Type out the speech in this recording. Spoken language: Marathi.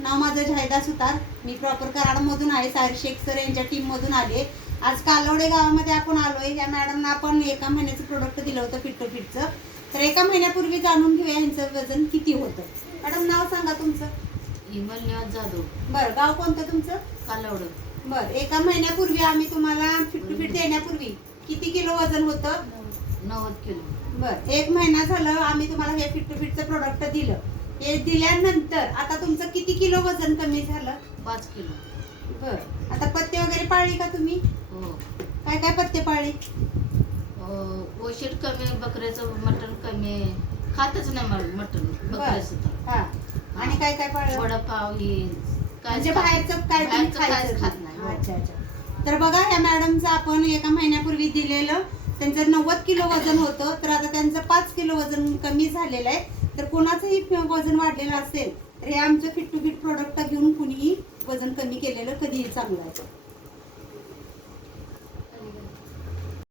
नाव माझं जाहिदा सुतार. मी प्रॉपर कराडमधून आहे. साहिर शेख सर यांच्या टीममधून आले. आज कालवडे गावामध्ये आपण आलोय. या मॅडमना आपण एका महिन्याचं प्रोडक्ट दिलं होतं फिट टू फिटचं. तर एका महिन्यापूर्वी जाणून घेऊया यांचं वजन किती होतं. मॅडम नाव सांगा तुमचं. इमल निवास जाधव. बरं, गाव कोणतं तुमचं? कालवड. बरं, एका महिन्यापूर्वी आम्ही तुम्हाला फिट टू फिट देण्यापूर्वी किती किलो वजन होतं? 90 किलो. बरं, एक महिना झालं आम्ही तुम्हाला हे फिट टू फिटचं प्रोडक्ट दिलं. हे दिल्यानंतर आता तुमचं किती किलो वजन कमी झालं? 5 किलो. बरं, आता पत्ते वगैरे पाळली का तुम्ही? हो. काय काय पत्ते पाळले? ओशीट कमी, बकऱ्याचं मटण कमी, खातच नाही मटण बकऱ्याचं तर. हा, आणि काय काय पाळलं? वडापाव हे म्हणजे बाहेरचं काय तुम्ही खायचं खात नाही. अच्छा अच्छा. तर बघा, ह्या मॅडमचं आपण एका महिन्यापूर्वी दिलेलं त्यांचं 90 किलो वजन होतं. तर आता त्यांचं 5 किलो वजन कमी झालेलं आहे. तर कोणाचंही वजन वाढलेलं असेल तर हे आमचं फिट टू फिट प्रोडक्ट घेऊन कुणीही वजन कमी केलेलं कधीही चांगलं आहे.